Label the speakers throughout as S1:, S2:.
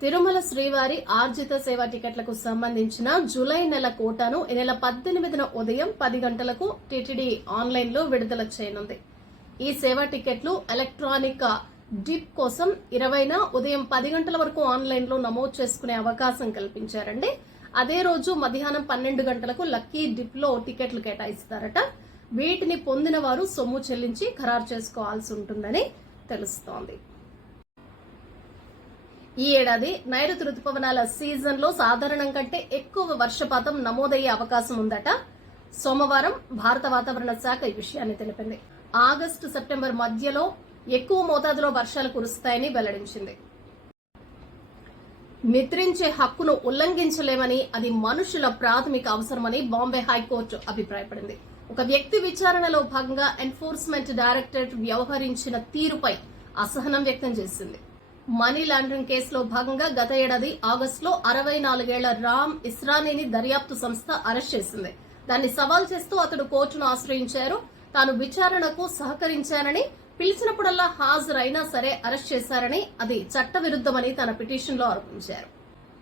S1: తిరుమల శ్రీవారి ఆర్జిత సేవ టికెట్లకు సంబంధించిన జూలై నెల కోటాను ఈ నెల పద్దెనిమిదిన ఉదయం పది గంటలకు టిటిడి ఆన్లైన్లో విడుదల చేయనుంది. ఈ సేవా టికెట్లు ఎలక్ట్రానిక్ డిప్ కోసం ఇరవైన ఉదయం పది గంటల వరకు ఆన్లైన్లో నమోదు చేసుకునే అవకాశం కల్పించారండి. అదే రోజు మధ్యాహ్నం పన్నెండు గంటలకు లక్కీ డిప్లో టికెట్లు కేటాయిస్తారట. వీటిని పొందిన వారు సొమ్ము చెల్లించి ఖరారు చేసుకోవాల్సి ఉంటుందని తెలుస్తోంది. ఈ ఏడాది నైరుతి రుతుపవనాల సీజన్లో సాధారణం కంటే ఎక్కువ వర్షపాతం నమోదయ్యే అవకాశం ఉందట. సోమవారం భారత వాతావరణ శాఖ ఈ విషయాన్ని తెలిపింది. ఆగస్టు సెప్టెంబర్ మధ్యలో ఎక్కువ మోతాదులో వర్షాలు కురుస్తాయని వెల్లడించింది. నిద్రించే హక్కును ఉల్లంఘించలేమని అది మనుషుల ప్రాథమిక అవసరమని బాంబే హైకోర్టు అభిప్రాయపడింది. ఒక వ్యక్తి విచారణలో భాగంగా ఎన్ఫోర్స్మెంట్ డైరెక్టరేట్ వ్యవహరించిన తీరుపై అసహనం వ్యక్తం చేసింది. మనీ లాండరింగ్ కేసులో భాగంగా గత ఏడాది ఆగస్టులో అరవై నాలుగేళ్ళ రామ్ ఇస్రానీని దర్యాప్తు సంస్థ అరెస్ట్ చేసింది. దాన్ని సవాల్ చేస్తూ అతడు కోర్టును ఆశ్రయించారు. తాను విచారణకు సహకరించానని పిలిచినప్పుడల్లా హాజరైనా సరే అరెస్ట్ చేశారని అది చట్టవిరుద్ధమని తన పిటిషన్లో ఆరోపించారు.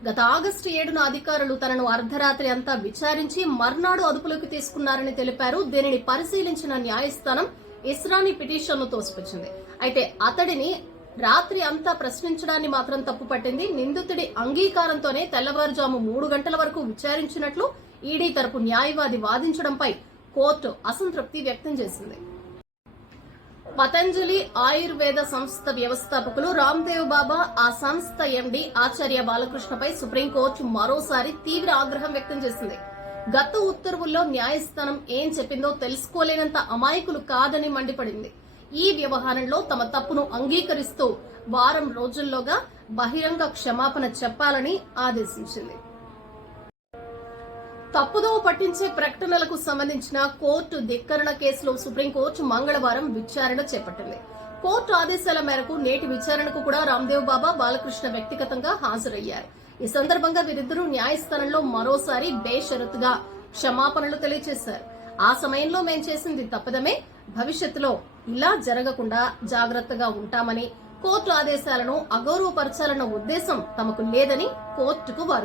S1: గత ఆగస్టు ఏడున అధికారులు తనను అర్ధరాత్రి అంతా విచారించి మర్నాడు అదుపులోకి తీసుకున్నారని తెలిపారు. దీనిని పరిశీలించిన న్యాయస్థానం ఇస్రానీ పిటిషన్ను తోసిపుచ్చింది. అయితే అతడిని రాత్రి అంతా ప్రశ్నించడాన్ని మాత్రం తప్పు పట్టింది. నిందితుడి అంగీకారంతోనే తెల్లవారుజాము మూడు గంటల వరకు విచారించినట్లు ఈడీ తరపు న్యాయవాది వాదించడంపై కోర్టు అసంతృప్తి వ్యక్తం చేసింది. పతంజలి ఆయుర్వేద సంస్థ వ్యవస్థాపకులు రామ్దేవ్ బాబా ఆ సంస్థ ఎండి ఆచార్య బాలకృష్ణపై సుప్రీంకోర్టు మరోసారి తీవ్ర ఆగ్రహం వ్యక్తం చేసింది. గత ఉత్తర్వుల్లో న్యాయస్థానం ఏం చెప్పిందో తెలుసుకోలేనంత అమాయకులు కాదని మండిపడింది. ఈ వ్యవహారంలో తమ తప్పును అంగీకరిస్తూ వారం రోజుల్లోగా బహిరంగ క్షమాపణ చెప్పాలని ఆదేశించింది. తప్పుదోవ పట్టించే ప్రకటనలకు సంబంధించిన కోర్టు ధిక్కరణ కేసులో సుప్రీంకోర్టు మంగళవారం విచారణ చేపట్టింది. కోర్టు ఆదేశాల మేరకు నేటి విచారణకు కూడా రామ్దేవ్ బాబా బాలకృష్ణ వ్యక్తిగతంగా హాజరయ్యారు. ఈ సందర్భంగా వీరిద్దరూ న్యాయస్థానంలో మరోసారి బేషరతుగా క్షమాపణలు తెలియజేశారు. ఆ సమయంలో మేం చేసింది తప్పదమే. భవిష్యత్తులో ఇలా జరగకుండా జాగ్రత్తగా ఉంటామని కోర్టు ఆదేశాలను అగౌరవపరచాలన్న ఉద్దేశం తమకు లేదని కోర్టుకు వారు